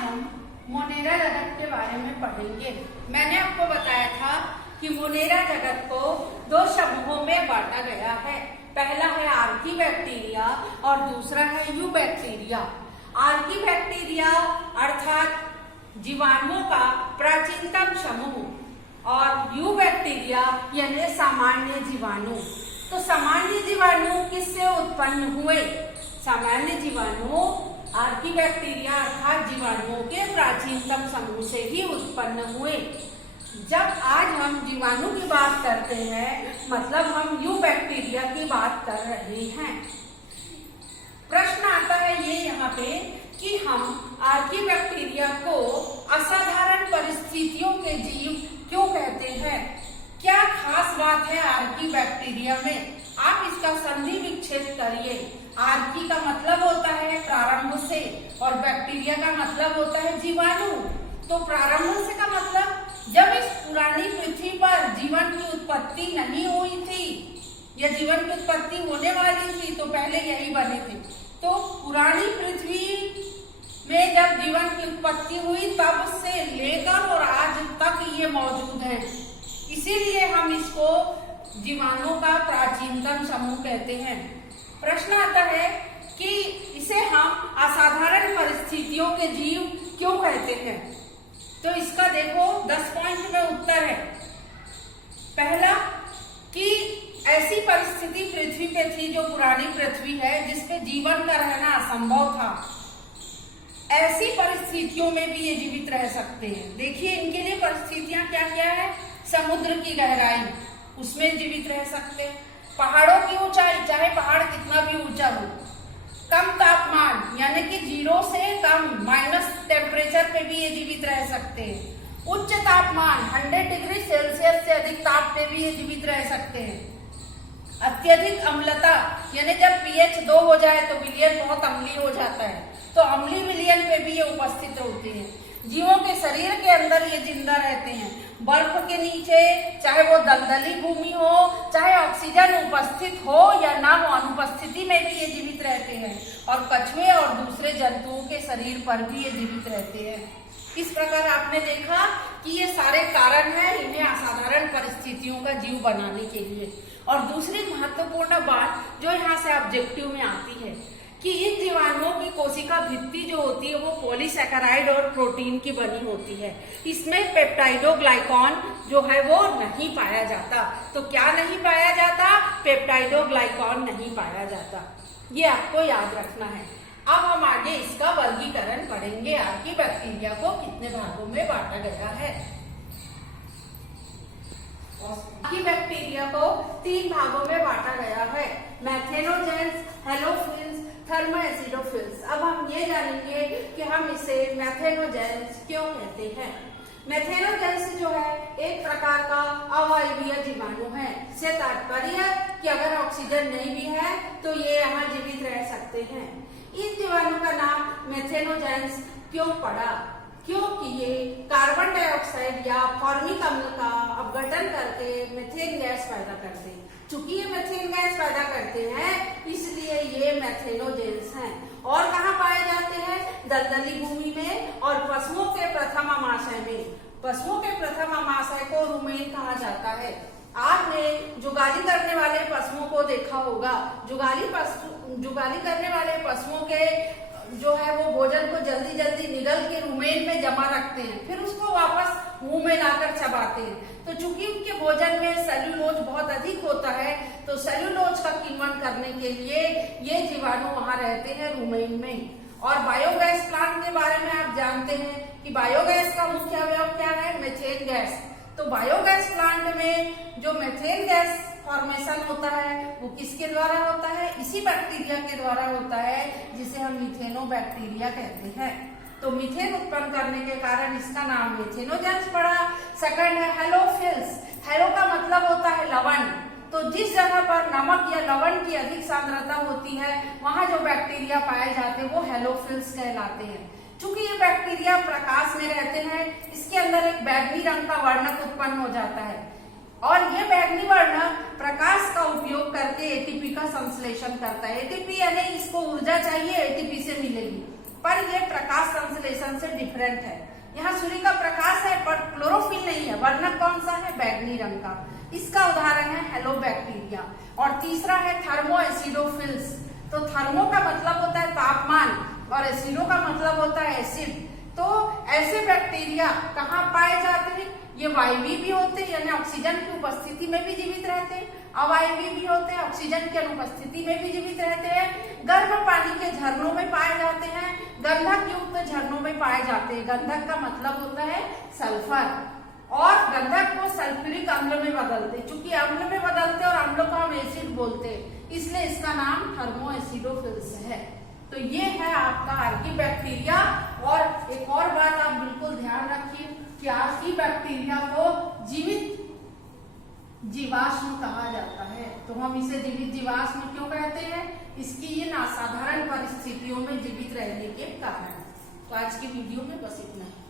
हम मोनेरा जगत के बारे में पढ़ेंगे। मैंने आपको बताया था कि मोनेरा जगत को दो समूहों में बांटा गया है। पहला है आर्कीबैक्टीरिया और दूसरा है यूबैक्टीरिया। आर्कीबैक्टीरिया अर्थात जीवाणुओं का प्राचीनतम समूह और यूबैक्टीरिया यानी सामान्य जीवाणु। तो सामान्य जीवाणु किससे उत्पन्न हुए? सामान्य जीवाणु आर्कीबैक्टीरिया अर्थात जीवाणुओं के प्राचीनतम समूह से ही उत्पन्न हुए। जब आज हम जीवाणु की बात करते हैं मतलब हम यूबैक्टीरिया की बात कर रहे हैं। प्रश्न आता है ये यहाँ पे कि हम आर्कीबैक्टीरिया को असाधारण परिस्थितियों के जीव क्यों कहते हैं? क्या खास बात है आर्कीबैक्टीरिया में? आप इसका संधि विच्छेद करिए। आर्की का मतलब होता है प्रारंभ से और बैक्टीरिया का मतलब होता है जीवाणु। तो प्रारंभ से का मतलब जब इस पुरानी पृथ्वी पर जीवन की उत्पत्ति नहीं हुई थी या जीवन की उत्पत्ति होने वाली थी तो पहले यही बने थे। तो पुरानी पृथ्वी में जब जीवन की उत्पत्ति हुई तब से लेकर और आज तक ये मौजूद है। इसीलिए हम इसको जीवाणुओं का प्राचीनतम समूह कहते हैं। प्रश्न आता है कि इसे हम असाधारण परिस्थितियों के जीव क्यों कहते हैं? तो इसका देखो 10 पॉइंट में उत्तर है। पहला कि ऐसी परिस्थिति पृथ्वी पे थी जो पुरानी पृथ्वी है जिसपे जीवन का रहना असंभव था। ऐसी परिस्थितियों में भी ये जीवित रह सकते हैं। देखिए इनके लिए परिस्थितियां क्या क्या है। समुद्र की गहराई उसमें जीवित रह सकते हैं। पहाड़ों की ऊंचाई चाहे पहाड़ कितना भी ऊंचा हो। कम तापमान यानी कि 0 से कम माइनस टेम्परेचर पे भी ये जीवित रह सकते हैं। उच्च तापमान 100 डिग्री सेल्सियस से अधिक ताप पे भी ये जीवित रह सकते हैं। अत्यधिक अम्लता यानी जब pH 2 हो जाए तो विलयन बहुत अम्लीय हो जाता है तो अम्लीय विलयन पे भी ये उपस्थित होते हैं। जीवों के शरीर के अंदर ये जिंदा रहते हैं। बर्फ के नीचे चाहे वो दलदली भूमि हो चाहे ऑक्सीजन उपस्थित हो या ना हो अनुपस्थिति में भी ये जीवित रहते हैं। और कछुए और दूसरे जंतुओं के शरीर पर भी ये जीवित रहते हैं। इस प्रकार आपने देखा कि ये सारे कारण हैं इन्हें असाधारण परिस्थितियों का जीव बनाने के लिए। और दूसरी महत्वपूर्ण बात जो यहाँ से ऑब्जेक्टिव में आती है कि इन जीवाणुओं की कोशिका भित्ति जो होती है वो पॉलीसैकेराइड और प्रोटीन की बनी होती है। इसमें पेप्टाइडोग्लाइकॉन जो है वो नहीं पाया जाता। तो क्या नहीं पाया जाता? पेप्टाइडोग्लाइकॉन नहीं पाया जाता। ये आपको याद रखना है। अब हम आगे इसका वर्गीकरण पढ़ेंगे। आर्कीबैक्टीरिया को कितने भागों में बांटा गया है? आर्कीबैक्टीरिया को 3 भागों में बांटा गया है। मैथेनोजेंस, हेलोफिल्स, थर्मोएसिडोफिल्स। अब हम ये जानेंगे कि हम इसे मैथेनोजेंस क्यों कहते हैं। मैथेनोजेंस जो है एक प्रकार का अवायवीय जीवाणु है। इससे तात्पर्य कि अगर ऑक्सीजन नहीं भी है तो ये यहाँ जीवित रह सकते हैं। इस जीवाणु का नाम मैथेनोजेंस क्यों पड़ा? क्योंकि ये कार्बन डाइऑक्साइड या फॉर्मिक अम्ल का अपघटन करके मीथेन गैस पैदा करते हैं। चूंकि ये मीथेन गैस पैदा करते हैं इसलिए ये मैथेनोजेंस हैं। और कहाँ पाए जाते हैं? दलदली भूमि में और पशुओं के प्रथम अमाशय में। पशुओं के प्रथम अमाशय को रुमेन कहा जाता है। आपने जुगाली करने वाले पशुओं को देखा होगा। जुगाली करने वाले पशुओं के जो है वो भोजन को जल्दी जल्दी निगल के रुमेन में जमा रखते हैं फिर उसको वापस मुंह में लाकर चबाते हैं। तो चूंकि उनके भोजन में सेल्यूलोज बहुत अधिक होता है तो सेल्यूलोज का किण्वन करने के लिए ये जीवाणु वहां रहते हैं रुमेन में। और बायोगैस प्लांट के बारे में आप जानते हैं कि बायोगैस का मुख्य अवयव क्या है? Methane gas. तो बायोगैस प्लांट में जो मीथेन गैस फॉर्मेशन होता है वो किसके द्वारा होता है? इसी बैक्टीरिया के द्वारा होता है जिसे हम मिथेनोबैक्टीरिया कहते हैं। तो मीथेन उत्पन्न करने के कारण इसका नाम मिथेनोजेंस पड़ा। सेकंड है हेलोफिल्स। हेलो का मतलब होता है लवण। तो जिस जगह पर नमक या लवण की अधिक सांद्रता होती है वहां जो बैक्टीरिया पाए जाते हैं वो हेलोफिल्स कहलाते हैं। चूंकि ये बैक्टीरिया प्रकाश में रहते हैं इसके अंदर एक बैंगनी रंग का वर्णक उत्पन्न हो जाता है और ये बैंगनी वर्णक प्रकाश का उपयोग करके एटीपी का संश्लेषण करता है। एटीपी यानी इसको ऊर्जा चाहिए एटीपी से मिलेगी पर ये प्रकाश संश्लेषण कॉन्सेंट्रेशन से डिफरेंट है। यहाँ सूर्य का प्रकाश है पर क्लोरोफिल नहीं है। वर्णक कौन सा है? बैगनी रंग का। इसका उदाहरण है हेलोबैक्टीरिया। और तीसरा है थर्मो एसिडोफिल्स। तो थर्मो का मतलब होता है तापमान और एसिडो का मतलब होता है एसिड। तो ऐसे बैक्टीरिया कहाँ पाए जाते हैं? ये वायवीय भी होते हैं, यानी ऑक्सीजन की उपस्थिति में भी जीवित रहते हैं। अवायवीय भी होते हैं, ऑक्सीजन की अनुपस्थिति में भी जीवित रहते हैं। गर्म पानी के झरनों में पाए जाते हैं, गंधक युक्त झरनों में पाए जाते हैं। गंधक का मतलब होता है सल्फर, और गंधक को सल्फ्यूरिक अम्ल में बदलते। चूंकि अम्ल में बदलते और अम्ल को हम एसिड बोलते, इसलिए इसका नाम थर्मो एसिडोफिल्स है। तो ये है आपका आर्कीबैक्टीरिया। और एक और बात आप बिल्कुल ध्यान रखिए कि आर्कीबैक्टीरिया को जीवित जीवाश्म कहा जाता है। तो हम इसे जीवित जीवाश्म क्यों कहते हैं? इसकी ये असाधारण परिस्थितियों में जीवित रहने के कारण। तो आज की वीडियो में बस इतना ही।